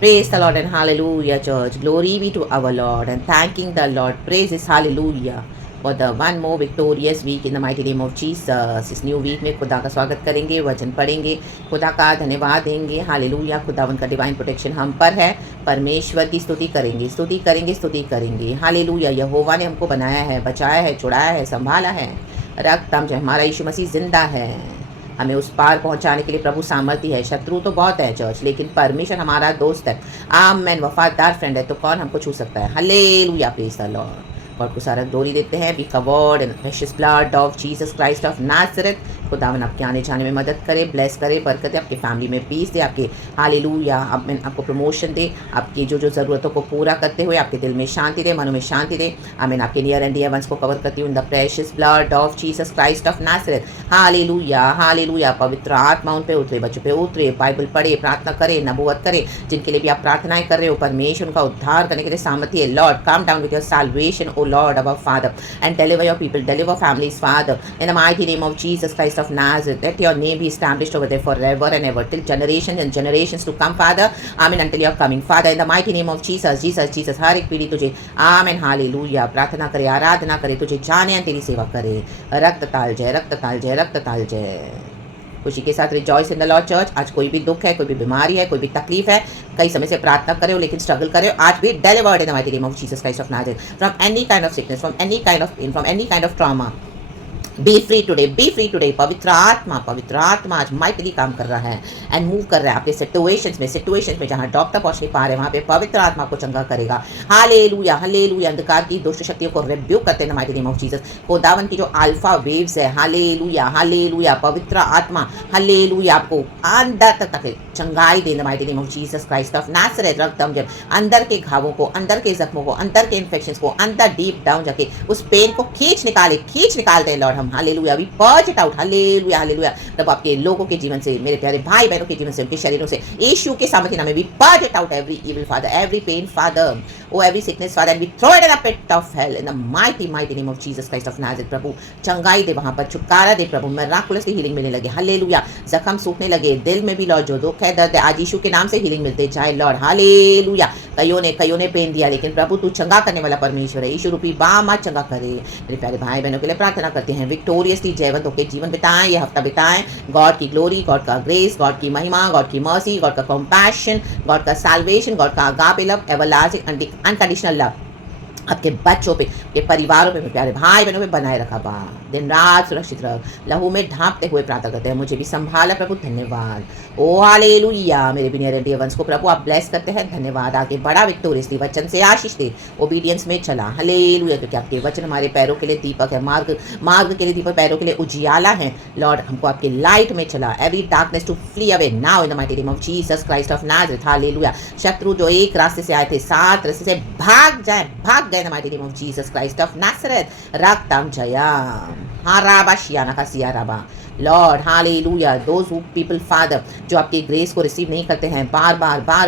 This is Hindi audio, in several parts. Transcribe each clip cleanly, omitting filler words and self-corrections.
Praise the Lord and hallelujah, church. Glory be to our Lord and thanking the Lord. Praise His hallelujah for the one more victorious week in the mighty name of Jesus. इस न्यू वीक में खुदा का स्वागत करेंगे, वचन पढ़ेंगे, खुदा का धन्यवाद देंगे। हालेलुया, खुदावन का डिवाइन प्रोटेक्शन हम पर है। परमेश्वर की स्तुति करेंगे, स्तुति करेंगे, स्तुति करेंगे। हालेलुया, यहोवा ने हमको बनाया है, बचाया है, छुड़ाया है, संभाला है। रक्त जो हमारा यीशु मसीह जिंदा है, हमें उस पार पहुंचाने के लिए प्रभु सामर्थ्य है। शत्रु तो बहुत है चर्च, लेकिन परमेश्वर हमारा दोस्त है। आमेन, वफादार फ्रेंड है, तो कौन हमको छू सकता है। Hallelujah, praise the Lord. God को सारा ग्लोरी देते हैं। Be covered in precious blood of Jesus Christ of Nazareth. खुदावन आपके आने जाने में मदद करे, ब्लेस करे, बरकत दे, आपके फैमिली में पीस दे, आपके हालेलुया आपको प्रमोशन दे, आपकी जो ज़रूरतों को पूरा करते हुए आपके दिल में शांति दे, मनों में शांति दे। आमीन। आपके नियर एंड डियर वंस को कवर करती हूँ in the precious blood of Jesus Christ of Nazareth. Hallelujah, hallelujah. पवित्र आत्मा उन पे उतरे, बच्चों पे उतरे, बाइबल पढ़े, प्रार्थना करे, नबूवत करे। जिनके लिए भी आप प्रार्थनाएं कर रहे हो, परमेश्वर उनका उद्धार करने के लिए सामर्थ्य है। Lord, come down with your salvation, O Lord, our Father, and deliver your people, deliver families, Father, in the mighty name of Jesus Christ of Nazareth. Let your name be established over there forever and ever, till generations and generations to come, Father. Amen. Until you're coming, Father, in the mighty name of Jesus, Jesus, Jesus. हर एक पीढ़ी तुझे आमेन, हालेलुया प्रार्थना करे, आराधना करे, तुझे जाने, तेरी सेवा करे। रक्त ताल जय, रक्त ताल जय, रक्त ताल जय। खुशी के साथ rejoice in the Lord church. आज कोई भी दुख है, कोई भी बीमारी है, कोई भी तकलीफ है, कई समय से प्रार्थना करे हो लेकिन स्ट्रगल करे हो, आज भी delivered in the mighty name of Jesus Christ of Nazareth from any kind of sickness, from any kind of pain, from any kind of trauma. Be free today, be free today. पवित्र आत्मा आज माइटली काम कर रहा है एंड मूव कर रहा है आपके सिचुएशंस में जहां डॉक्टर पहुंच नहीं पा रहे, वहां पे पवित्र आत्मा को चंगा करेगा। Hallelujah, hallelujah. अंधकार की दुष्ट शक्तियों को रिब्यूक करते हैं माइटी नेम ऑफ जीसस। खुदावन की जो अल्फा वेव्स है, हालेलुया, हालेलुया। पवित्र आत्मा हालेलुया आपको अंदर तक चंगाई दे mighty name of Jesus Christ of Nazareth. रक्तम जब अंदर के घावों को, अंदर के जख्मों को, अंदर के इन्फेक्शंस को, अंदर डीप डाउन जाके उस पेन को खींच निकालते हैं लॉर्ड हम। Hallelujah, we purge it out. Hallelujah, hallelujah. तब आपके लोगों के जीवन से, मेरे प्यारे भाई बहनों के जीवन से, उनके शरीरों से यीशु के सामर्थ्य नाम में we purge it out every evil father, every pain father, oh every sickness father, and we throw it in the pit of hell in the mighty name of Jesus Christ of Nazareth. प्रभु चंगाई दे, वहां पर छुटकारा दे प्रभु, मिराकुलसली हीलिंग मिलने लगे। हालेलुया, जख्म सूखने लगे, दिल में भी लॉर्ड जो दुख है, दर्द है, आज यीशु के नाम से हीलिंग मिलते जाए लॉर्ड। हालेलुया। कईयों ने पेन दिया, लेकिन प्रभु तू चंगा करने वाला परमेश्वर है। यीशु रूपी बाम आज चंगा करे। मेरे प्यारे भाई बहनों के लिए प्रार्थना करते हैं, विक्टोरियसली जयवंत होकर जीवन बिताएं, ये हफ्ता बिताएं। गॉड की ग्लोरी, गॉड का ग्रेस, गॉड की महिमा, गॉड की मर्सी, गॉड का कंपैशन, गॉड का साल्वेशन, गॉड का agape love, everlasting unconditional love आपके बच्चों पे, के परिवारों पे, प्यारे भाई बहनों पे बनाए रखा बा। दिन रात सुरक्षित रख, लहू में ढांपते हुए प्रार्थना करते हैं, मुझे भी संभाला प्रभु, धन्यवाद। ओ हालेलुया। मेरे भी नियर एंड डियर वंस को प्रभु आप ब्लेस करते हैं, धन्यवाद। आगे बड़ा विक्टोरियसली वचन से आशीष दे, ओबीडियंस में चला। हालेलुया, क्योंकि आपके वचन हमारे पैरों के लिए दीपक है, मार्ग के लिए दीपक, पैरों के लिए उजियाला है। लॉर्ड, हमको आपके लाइट में चला। Every darkness to flee away now in the mighty name of Jesus Christ of Nazareth. Hallelujah. शत्रु जो एक रास्ते से आए थे, 7 रास्ते से भाग गए in the mighty name of Jesus Christ of Nazareth. Raktam Jayam. Haraba Shiana Kasiyaraba. Lord hallelujah. Those who people father जो आपके ग्रेस को रिसीव नहीं करते हैं, बार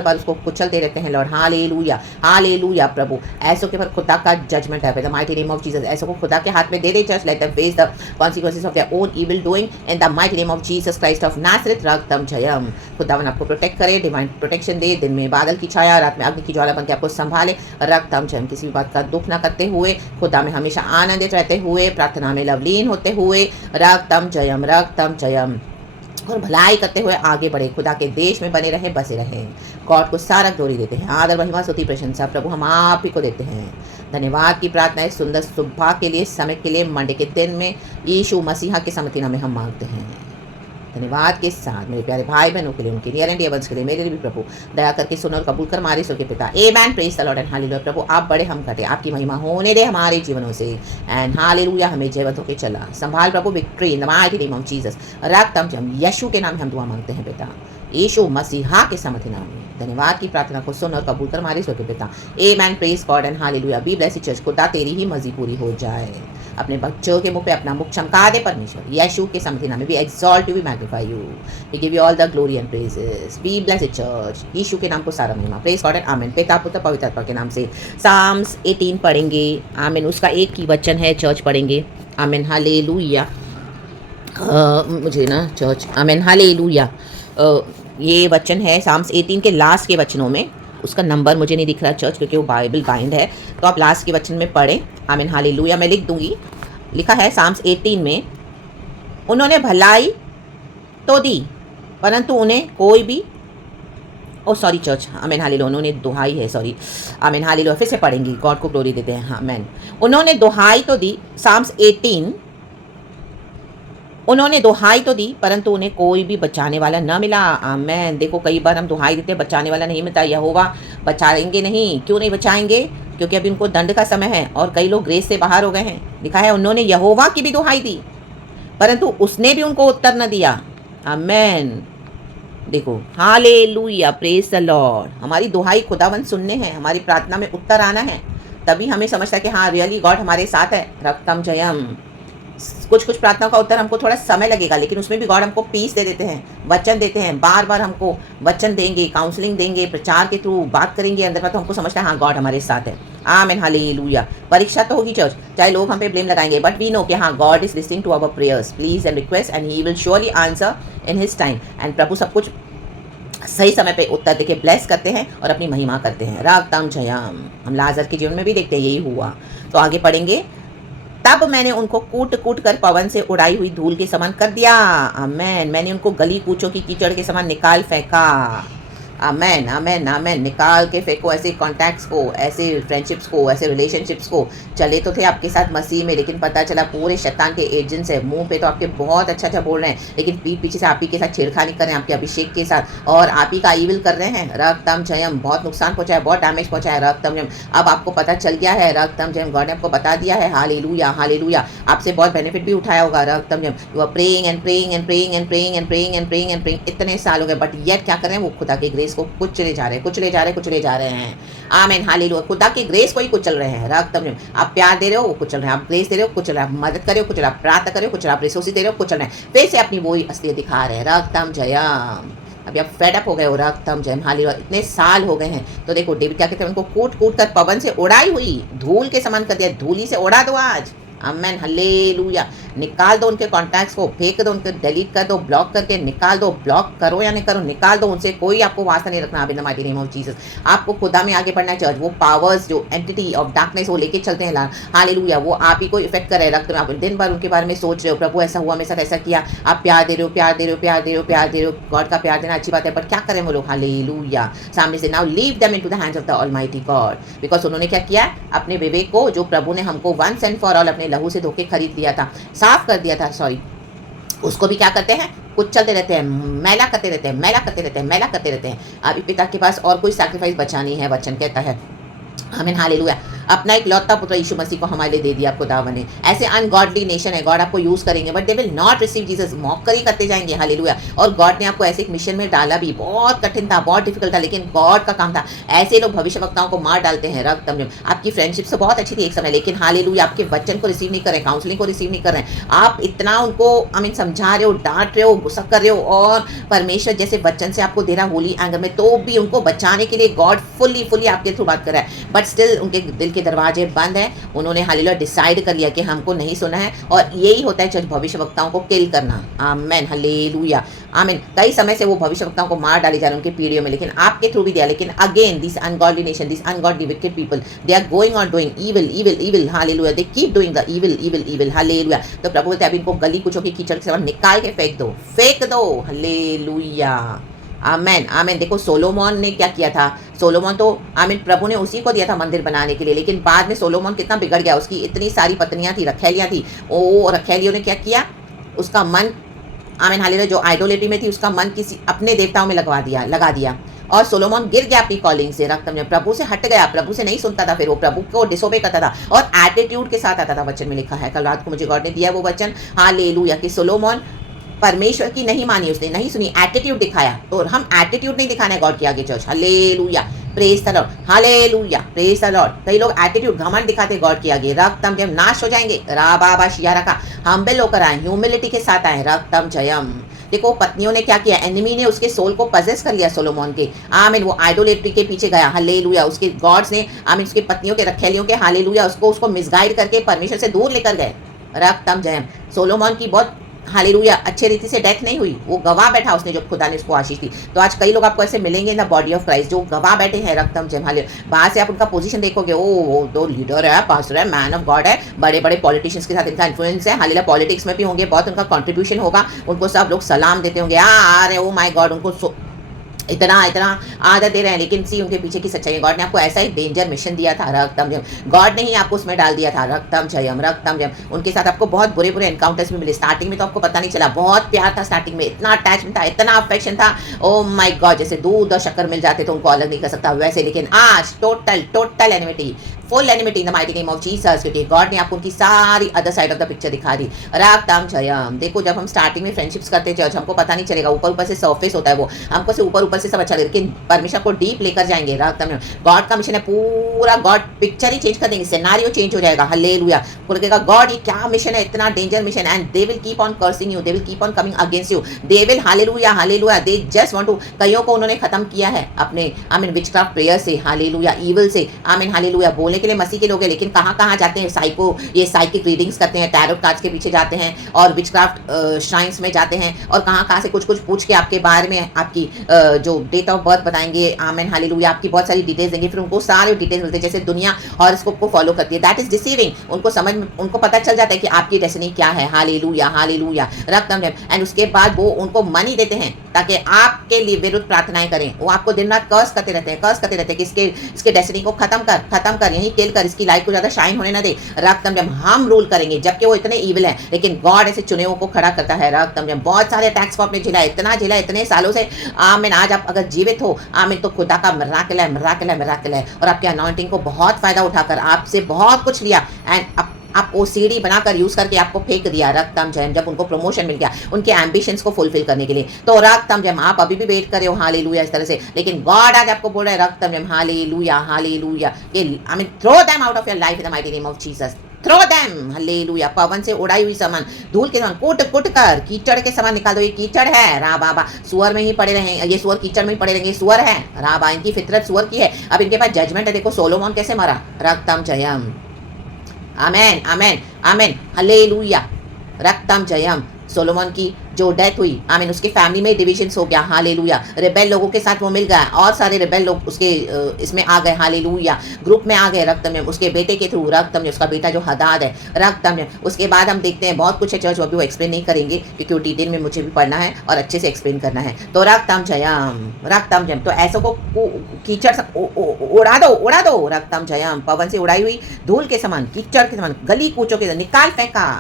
बार उसको कुचलते रहते हैं लॉर्ड। Hallelujah, hallelujah. प्रभु ऐसों के पर खुदा का जजमेंट है the mighty name of Jesus. ऐसों को खुदा के हाथ में दे दे church, let them face the consequences of their own evil doing in the mighty name of Jesus Christ of Nazareth. रक्तम जयम। खुदावन आपको प्रोटेक्ट करे, डिवाइन प्रोटेक्शन दे, दिन में बादल की छाया, रात में अग्नि की ज्वाला बन के आपको संभाले। रक्तम जयम। किसी भी बात का दुख ना करते हुए, खुदा में हमेशा आनंदित रहते हुए, प्रार्थना में लवलीन होते हुए, रक्तम जयम, रक्तम जयम, और भलाई करते हुए आगे बढ़े, खुदा के देश में बने रहे, बसे रहे। गॉड को सारा ग्लोरी देते हैं, आदर महिमा स्तुति प्रशंसा प्रभु हम आप ही को देते हैं। धन्यवाद की प्रार्थना है सुंदर सुबह के लिए, समय के लिए, मंडे के दिन में यीशु मसीहा के सामर्थ्य नाम में हम मांगते हैं। धन्यवाद के साथ मेरे प्यारे भाई बहनों के लिए, उनके नियर एंड डियर वंस के लिए, मेरे लिए भी प्रभु दया करके सुन और कबूल कर हमारे के पिता। Amen. Praise the Lord and hallelujah. प्रभु आप बड़े, हम घटे, आपकी महिमा होने दे हमारे जीवनों से एंड हालेलुया। हमें जीवंत होकर चला संभाल प्रभु, victory in the mighty name of Jesus. रक्तम जम, यीशु के नाम में हम दुआ मांगते हैं बेटा, यीशु मसीहा के सामर्थ्य नाम में। धन्यवाद की प्रार्थना को सुन और कबूल कर हमारे के पिता। Amen. Praise God and hallelujah. Be blessed church. खुदा तेरी ही मर्जी पूरी हो जाए। अपने बच्चों के मुंह पे अपना मुख चमका दे परमेश्वर, यीशु के सामर्थ्य नाम में। We exalt you, we magnify you, we give you all the glory and praises. Be blessed church. यीशु के नाम को सारा महिमा। Praise God and amen. पिता पुत्र पवित्र आत्मा के नाम से साम्स 18 पढ़ेंगे। आमेन। उसका एक ही वचन है, चर्च पढ़ेंगे। आमेन। हालेलुया। मुझे ना चर्च, आमेन। हालेलुया। ये वचन है साम्स 18 के लास्ट के वचनों में। उसका नंबर मुझे नहीं दिख रहा चर्च, क्योंकि वो बाइबल बाइंड है, तो आप लास्ट के वचन में पढ़ें। आमीन हालेलुया। मैं लिख दूंगी। लिखा है साम्स 18 में, उन्होंने भलाई तो दी परंतु उन्हें कोई भी, ओ सॉरी चर्च, आमीन हालेलुया, उन्होंने दुहाई है, सॉरी, आमीन हालेलुया, फिर से पढ़ेंगी, गॉड को ग्लोरी देते हैं। हाँ मैन, उन्होंने दुहाई तो दी, साम्स 18, उन्होंने दुहाई तो दी परंतु उन्हें कोई भी बचाने वाला न मिला। आमेन। देखो कई बार हम दुहाई देते हैं, बचाने वाला नहीं मिलता। यहोवा बचाएंगे नहीं, क्यों नहीं बचाएंगे? क्योंकि अभी उनको दंड का समय है और कई लोग ग्रेस से बाहर हो गए हैं। लिखा है उन्होंने यहोवा की भी दुहाई दी परंतु उसने भी उनको उत्तर न दिया। आमेन। देखो हालेलुया, प्रेज द लॉर्ड। हमारी दुहाई खुदावन सुनने हैं, हमारी प्रार्थना में उत्तर आना है, तभी हमें समझता है कि हाँ रियली गॉड हमारे साथ है। रक्तम जयम। कुछ कुछ प्रार्थनाओं का उत्तर हमको थोड़ा समय लगेगा, लेकिन उसमें भी गॉड हमको पीस दे देते हैं, वचन देते हैं, बार बार हमको वचन देंगे, काउंसलिंग देंगे, प्रचार के थ्रू बात करेंगे अंदर का, तो हमको समझता है हाँ गॉड हमारे साथ है। आमीन हालेलुया। परीक्षा तो होगी चर्च, चाहे लोग हम पे ब्लेम लगाएंगे, बट वी नो कि हाँ God is listening to our prayers, please and request, and he will surely answer in his time. And प्रभु सब कुछ सही समय पे उत्तर देके ब्लेस करते हैं और अपनी महिमा करते हैं। रागतम जयम। हम लाजर के जीवन में भी देखते हैं यही हुआ। तो आगे पढ़ेंगे। तब मैंने उनको कूट कूट कर पवन से उड़ाई हुई धूल के समान कर दिया। आमेन। मैंने उनको गली कूचों की कीचड़ के समान निकाल फेंका। आमेन आमेन आमेन। निकाल के फेंको ऐसे कॉन्टैक्ट्स को, ऐसे फ्रेंडशिप्स को, ऐसे रिलेशनशिप्स को। चले तो थे आपके साथ मसीह में, लेकिन पता चला पूरे शैतान के एजेंट्स है। मुंह पे तो आपके बहुत अच्छा अच्छा बोल रहे हैं, लेकिन पीठ पीछे से आप ही के साथ छेड़खानी कर रहे हैं, आपके अभिषेक के साथ, और आप ही का ईविल कर रहे हैं। रक्तम जयम। बहुत नुकसान पहुंचाया, बहुत डैमेज पहुंचाया। रक्तम जयम। अब आपको पता चल गया है। रक्तम जयम। गॉड ने आपको बता दिया है। Hallelujah hallelujah. आपसे बहुत बेनिफिट भी उठाया होगा। रक्तम जयम। You are praying and praying and praying and praying and praying and praying and praying, इतने साल हो गए, बट येट क्या कर रहे हैं? वो खुदा के ग्रेस को कुचले जा रहे हैं, कुचले जा रहे हैं, कुचले जा रहे हैं। आमीन हालेलुया। खुदा के ग्रेस को ही कुचल रहे हैं। रक्तम जयम। आप प्यार दे रहे हो, वो कुचल रहे हैं। आप ग्रेस दे रहे हो, कुचल रहे हैं। आप मदद कर रहे हो, कुचल रहे हैं। आप प्रार्थना कर रहे हो, कुचल रहे हैं। आप रिसोर्सेज दे रहे हो, कुचल रहे हैं। फिर से अपनी वही असलियत दिखा रहे हैं। रक्तम जयम। अभी आप फेडअप हो गए हो। रक्तम जयम हालेलुया। इतने साल हो गए हैं, तो देखो डेविड क्या कहते हैं, उनको कूट कूट कर पवन से उड़ाई हुई धूल के समान कर दिया। धूली से उड़ा दो आज। Amen hallelujah. निकाल दो उनके कॉन्टैक्ट्स को, फेंक दो उनको, डिलीट कर दो, ब्लॉक करके निकाल दो। ब्लॉक करो या नहीं करो, निकाल दो उनसे। कोई आपको वास्ता नहीं रखना। इन the mighty name of Jesus. आपको खुदा में आगे बढ़ना है चर्च। वो पावर्स जो एंटिटी ऑफ डार्कनेस वो लेके चलते हैं हालेलुया, वो आप ही को इफेक्ट कर रहे हैं। रक्त में आप दिन भर उनके बारे में सोच रहे हो, प्रभु ऐसा हुआ, मेरे साथ ऐसा किया। आप प्यार दे रहे हो, प्यार दे रहे हो, प्यार दे रहे हो, प्यार दे रहे हो। गॉड का प्यार देना अच्छी बात है, पर क्या करें वो लोग? हालेलुया। सामने से now leave them into the hands of the almighty God. Because उन्होंने क्या किया? अपने विवेक को, जो प्रभु ने हमको वंस एंड फॉर ऑल अपने लहू से धोके खरीद लिया था, साफ कर दिया था, सॉरी, उसको भी क्या करते हैं? कुछ चलते रहते हैं, मैला करते रहते हैं, मैला करते रहते हैं, मैला करते रहते हैं। अभी पिता के पास और कोई सैक्रिफाइस बचा नहीं है। वचन कहता है आमीन हालेलुया। अपना एक लौता पुत्र यीशु मसीह को हमारे लिए दे दिया खुदावन ने। ऐसे अनगॉडली नेशन है, गॉड आपको यूज करेंगे, but they will not receive Jesus. Mockery करते जाएंगे। हालेलुया। और गॉड ने आपको ऐसे एक मिशन में डाला भी, बहुत कठिन था, बहुत डिफिकल्ट था, लेकिन गॉड का काम था। ऐसे लोग भविष्य वक्ताओं को मार डालते हैं। रक्तम। आपकी फ्रेंडशिप से बहुत अच्छी थी एक समय, लेकिन हालेलुया आपके वचन को रिसीव नहीं कर रहे, काउंसलिंग को रिसीव नहीं कर रहे हैं। आप इतना उनको आमीन समझा रहे हो, डांट रहे हो, गुस्सा कर रहे हो, और परमेश्वर जैसे वचन से आपको दे रहा होली एंगर में, तो भी उनको बचाने के लिए गॉड फुली आपके थ्रू बात कर रहा है, बट स्टिल उनके दिल के दरवाजे बंद है। उन्होंने हालेलुया डिसाइड कर लिया कि हमको नहीं सुना है, और यही होता है चर्च, भविष्य वक्ताओं को किल करना। आमेन हालेलुया आमीन। कई समय से वो भविष्य वक्ताओं को मार डाली जा रहे हैं उनकी पीढ़ियों में, लेकिन आपके थ्रू भी दिया। लेकिन again this ungodly nation, this ungodly wicked people, they are going on doing evil evil evil. Hallelujah. They keep doing the evil evil evil. Hallelujah. तो प्रभु बोलते हैं अब इनको गली कुचों की कीचड़ से निकाल के फेंक दो, फेंक दो। हालेलुया आमेन आमेन। देखो सोलोमोन ने क्या किया था? सोलोमोन तो आमीन प्रभु ने उसी को दिया था मंदिर बनाने के लिए, लेकिन बाद में सोलोमोन कितना बिगड़ गया। उसकी इतनी सारी पत्नियां थी, रखैलियां थी। ओ रखैलियों ने क्या किया? उसका मन आमीन हालेलुया जो आइडोलेट्री में थी, उसका मन किसी अपने देवताओं में लगा दिया, और सोलोमन गिर गया अपनी कॉलिंग से। रक्तम में प्रभु से हट गया, प्रभु से नहीं सुनता था, फिर वो प्रभु को डिसोबे करता था और एटीट्यूड के साथ आता था। वचन में लिखा है, कल रात को मुझे गॉड ने दिया वो वचन, हालेलुया, कि सोलोमन परमेश्वर की नहीं मानी, उसने नहीं सुनी, एटीट्यूड दिखाया। तो हम एटीट्यूड नहीं दिखाना है गॉड के आगे church. Hallelujah praise the Lord. Hallelujah praise the Lord. कई लोग एटीट्यूड घमंड दिखाते हैं गॉड के आगे। रक्तम जयम। नाश हो जाएंगे। राबाबा शियारा का हम्बल होकर आए, ह्यूमिलिटी के साथ आए। रक्तम जयम। देखो पत्नियों ने क्या किया? एनिमी ने उसके सोल को पजेस कर लिया सोलोमोन के। आमीन। वो आइडोलेट्री के पीछे गया। हालेलुया। उसके गॉड्स ने आमीन उसके पत्नियों के रखैलियों के हालेलुया उसको मिसगाइड करके परमेश्वर से दूर लेकर गए। रक्तम जयम। सोलोमोन की बहुत हालेलुया अच्छे रीति से डेथ नहीं हुई, वो गवाह बैठा उसने, जब खुदा ने उसको आशीष दी। तो आज कई लोग आपको ऐसे मिलेंगे in the body of Christ जो गवाह बैठे हैं, रक्तम जम हालेलुया। बाहर से आप उनका पोजीशन देखोगे, ओ वो तो लीडर है, पास्टर है, मैन ऑफ गॉड है, बड़े बड़े पॉलिटिशियंस के साथ इनका इन्फ्लुएंस है, हालेलुया पॉलिटिक्स में भी होंगे, बहुत उनका कंट्रीब्यूशन होगा, उनको सब लोग सलाम देते होंगे, अरे ओ माय गॉड, उनको इतना इतना आदर दे रहे हैं, लेकिन सी उनके पीछे की सच्चाई है। गॉड ने आपको ऐसा एक डेंजर मिशन दिया था, रक्तम जम, गॉड ने ही आपको उसमें डाल दिया था, रक्तम जयम रक्तम जयम। उनके साथ आपको बहुत बुरे बुरे एनकाउंटर्स भी मिले, स्टार्टिंग में तो आपको पता नहीं चला, बहुत प्यार था स्टार्टिंग में, इतना अटैचमेंट था, इतना अफेक्शन था, ओ माय गॉड, जैसे दूध और शक्कर मिल जाते तो उनको अलग नहीं कर सकता वैसे। लेकिन आज total total enmity, full enmity in the mighty name of Jesus, क्योंकि गॉड ने आपको उनकी सारी other side of the picture दिखा दी, रक्तम जयम। देखो जब हम स्टार्टिंग में फ्रेंडशिप्स करते हैं चर्च, हमको पता नहीं चलेगा, ऊपर ऊपर से सरफेस होता है वो, हमको से ऊपर ऊपर से सब अच्छा लगेगा, लेकिन परमेश्वर को डीप लेकर जाएंगे, रक्तम जयम। गॉड का मिशन है पूरा, गॉड पिक्चर ही चेंज कर देंगे, सिनेरियो चेंज हो जाएगा, हालेलुया। बोलेगा गॉड ये क्या मिशन है, इतना danger mission, and they will keep on cursing you, they will keep on coming against you, they will hallelujah hallelujah, they just want to, कईयों को उन्होंने खत्म किया है अपने आमीन विचक्राफ्ट प्रेयर से, हालेलुया ईविल से, आमीन हालेलुया। बोलने के लिए मसीह के लोग हैं, लेकिन कहाँ कहाँ जाते हैं, ये साइकिक रीडिंग्स करते हैं, टैरोट कार्ड्स के पीछे जाते हैं, और विचक्राफ्ट श्राइन्स में जाते हैं, और कहाँ कहाँ से कुछ कुछ पूछ के आपके बारे में आपकी जो डेट ऑफ बर्थ बताएंगे, आमीन हालेलुया, आपकी बहुत सारी डिटेल्स देंगे, फिर उनको सारे डिटेल्स मिलते हैं, जैसे दुनिया हॉरोस्कोप को फॉलो करती है, दैट इज डिसीविंग। उनको समझ में, उनको पता चल जाता है कि आपकी डेस्टिनी क्या है, हालेलुया हालेलुया, रक्तम जयम। एंड उसके बाद वो उनको मनी देते हैं ताकि आपके लिए विरुद्ध प्रार्थनाएं करें, वो आपको दिन रात कर्स करते रहते हैं कि इसके डेस्टिनी को खत्म कर, यही किल कर, इसकी लाइफ को ज्यादा शाइन होने ना दे, रक्तम जयम, हम रूल करेंगे, जबकि वो इतने ईविल हैं, लेकिन गॉड ऐसे चुने को खड़ा करता है, रक्तम जयम। बहुत सारे अटैक्स को आपने झेला, इतना झेला इतने सालों से, आमीन। आज आप अगर जीवित हो, आमीन, तो खुदा का मिराकल है, और आपके अनॉइंटिंग को बहुत फायदा उठाकर आपसे बहुत कुछ लिया, एंड आप वो सीढ़ी बनाकर यूज करके आपको फेंक दिया, रक्तम जयम। जब उनको प्रमोशन मिल गया उनके एम्बिशंस को फुलफिल करने के लिए, तो रक्तम जयम, आप अभी भी वेट कर रहे हो, हालेलुया, इस तरह से, लेकिन गॉड आज आपको बोल रहा है, रक्तम जयम, hallelujah hallelujah, I mean throw them out of your life in the mighty name of Jesus, throw them, hallelujah. पवन से उड़ाई हुई सामान, धूल के समान कुट कुट कर, कीचड़ के समान निकाल दो, ये कीचड़ है, रा बाबा, सुअर में ही पड़े रहे, ये सुअर कीचड़ में ही पड़े रहेंगे, सुअर है, रा बा, इनकी फितरत सुअर की है, अब इनके पास जजमेंट है। देखो सोलोमन कैसे मरा, रक्तम जयम, आमेन आमेन आमेन, हालेलुया, रक्तम जयम। सोलोमन की जो डेथ हुई, आमीन, उसके फैमिली में डिविजन्स हो गया, हालेलुया। रिबेल लोगों के साथ वो मिल गया, और सारे रिबेल लोग उसके इसमें आ गए, हालेलुया, ग्रुप में आ गए, रक्तम में, उसके बेटे के थ्रू, रक्तम में, उसका बेटा जो हदाद है, रक्तम में। उसके बाद हम देखते हैं बहुत कुछ है चर्च, अभी वो एक्सप्लेन नहीं करेंगे क्योंकि वो डिटेल में मुझे भी पढ़ना है और अच्छे से एक्सप्लेन करना है। तो रक्तम जयम, रक्तम जयम, तो ऐसों को कीचड़ उड़ा दो, रक्तम जयम। पवन से उड़ाई हुई धूल के समान, कीचड़ के समान, गली कूचों के निकाल फेंका,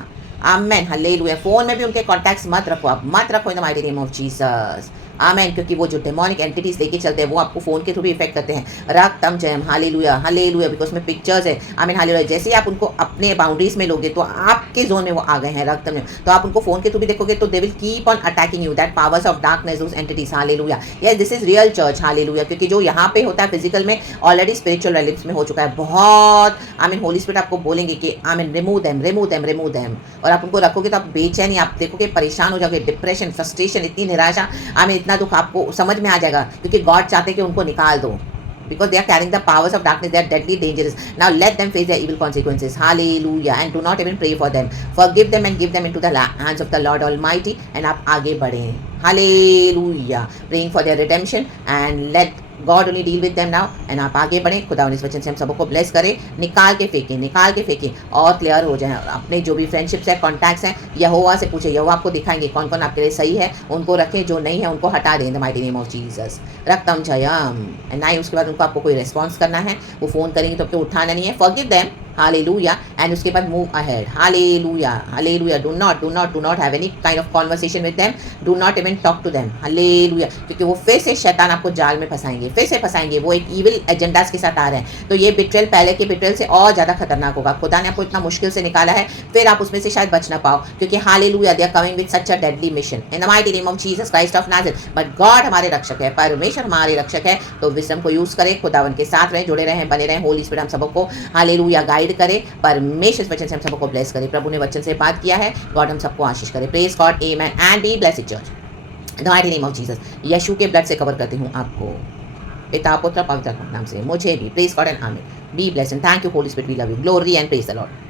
आमेन, हालेलुया। फोन में भी उनके कॉन्टैक्ट्स मत रखो, आप मत रखो in the mighty name of Jesus, amen, क्योंकि वो जो डेमोनिक एंटिटीज लेके चलते हैं वो आपको फोन के थ्रू भी इफेक्ट करते हैं, रक्तम जयम, हालेलुया हालेलुया, बिकॉज में पिक्चर्स है, आमीन, हालेलुया। जैसे ही आप उनको अपने बाउंड्रीज में लोगे तो आपके जोन में वो आ गए हैं, रक्तम जयम। तो आप उनको फोन के थ्रू भी देखोगे तो दे will keep on attacking you, that powers of darkness, those entities, hallelujah. Yes, this is real church, hallelujah, क्योंकि जो यहाँ पे होता है फिजिकल में ऑलरेडी स्पिरिचुअल रिलेम्स में हो चुका है बहुत, आमीन। होली स्पिरिट आपको बोलेंगे कि आमीन, रिमूव देम, और आप उनको रखोगे तो आप बेचैनी, आप देखोगे परेशान हो जाओगे, डिप्रेशन, फ्रस्ट्रेशन, इतनी निराशा, आमीन, इतना दुख आपको समझ में आ जाएगा, क्योंकि गॉड चाहते कि उनको निकाल दो, because they are carrying the powers of darkness, they are deadly dangerous. Now let them face their evil consequences, hallelujah, and do not even pray for them, forgive them and give them into the hands of the Lord Almighty, and आप आगे बढ़े, hallelujah, praying for their redemption, and let God only deal with them now, and आप आगे बढ़ें। खुदा इस वचन से हम सबको ब्लेस करें, निकाल के फेंकें और क्लियर हो जाएं। अपने जो भी फ्रेंडशिप्स हैं, कॉन्टैक्ट्स हैं, यहोवा से पूछे, यहोवा आपको दिखाएंगे कौन कौन आपके लिए सही है, उनको रखें, जो नहीं है उनको हटा दें, in the mighty name of Jesus, रक्तम जयम। एंड ना ही उसके बाद उनको आपको कोई रिस्पॉन्स करना है, वो फ़ोन करेंगे तो आपको उठाना नहीं है, फॉरगिव देम, हालेलुया, एंड उसके बाद move ahead, hallelujah hallelujah. Do not have any kind of conversation with them, do not even talk to them, hallelujah, क्योंकि वो फिर से शैतान आपको जाल में फंसाएंगे, वो एक ईविल एजेंडास के साथ आ रहे हैं। तो ये बिट्रेल पहले के बिट्रेल से और ज़्यादा खतरनाक होगा। खुदा ने आपको इतना मुश्किल से निकाला है, फिर आप उसमें से शायद बच ना पाओ, क्योंकि hallelujah, they are coming with such a deadly mission in the mighty name of Jesus Christ of Nazareth. But God हमारे रक्षक है, परमेश्वर हमारे रक्षक है, तो विजडम को यूज़ करें, खुदावन के साथ रहें, जुड़े रहें, बने रहें। होली स्पिरिट हम सबको हालेलुया गाइड करे, परमेश्वर इस वचन से हम सबको ब्लेस करे। प्रभु ने वचन से बात किया है, गॉड हम सबको आशीष करे। Praise God, amen, and be blessed church in the mighty name of Jesus. यीशु के ब्लड से कवर करती हूँ आपको, पिता पुत्र पवित्र नाम से, मुझे भी। Praise God and amen, be blessed, thank you Holy Spirit, we love you, glory and praise the Lord.